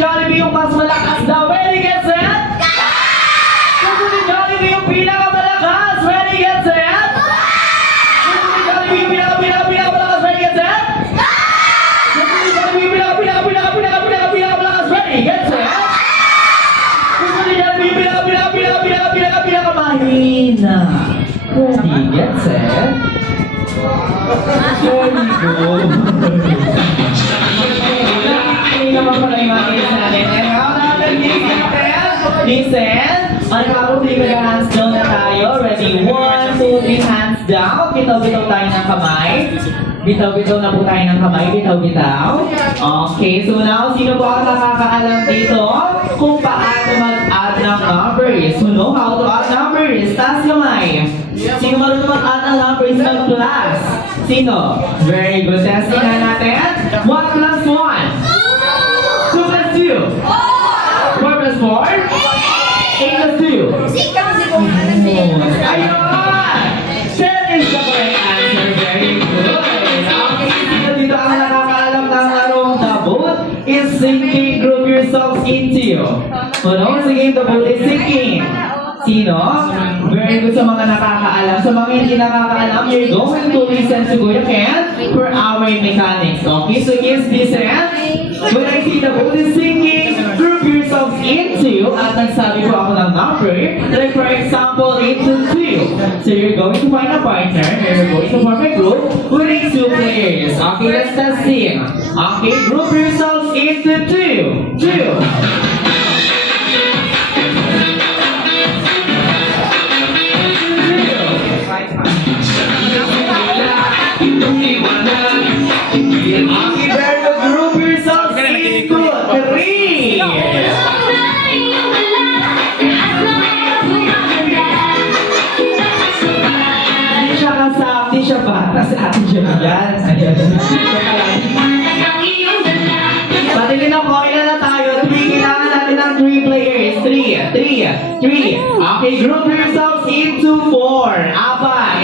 Jollibee yung mas malakas daw. Ready, get set? Gusto ni Jollibee yung pinakamalakas. Ready, get set? Gusto ni Jollibee yung pinakamalakas. Ready, get set? Gusto ni Jollibee yung pinakamalakas. Ready, get set? Gusto ni Jollibee yung pinakamahina. Ready, get set? There you go. Hindi naman pala yung mga kids natin. And how natin, listen. Magkakapag hands down na tayo. Ready? 1, 2, 3, hands down. Bitaw-bitaw tayo ng kamay. Bitaw-bitaw na po tayo ng kamay. Bitaw-bitaw. Okay, so now, sino po ang nakakaalam dito kung paano mag-add ng numbers? Who know how to add numbers? Taas kamay. Sino marunong mag-add ng numbers ng class? Sino? Very good. Testing na natin. 1 plus 1. 2 plus 2. 4 plus 4. 8 plus 2. Ayun! 10 is the correct answer. Very good. Okay, sino dito ang nakakaalam ng larong the boat is sinking? Group yourselves into. Ano? Sige, the boat is sinking. Sino? Very good sa mga nakakaalam. Sa mga hindi nakakaalam, you're going to listen to Kuya Ken for our mechanics. Okay, so yes, listen. When I see the boat is sinking, group yourselves into, at nagsabi ko ako ng number, like for example, 8 to 2. So you're going to find a partner, you're going to form a group with 2 players. Okay, let's test it. Okay, group yourselves into 2. 2. Okay, very good. Group yourselves into 3. Hindi siya kasama, hindi siya bata sa ating dyan. Patingin ako, ilan na tayo? 3, kailangan natin ng 3 players. 3. Okay, group yourselves into 4. Apat.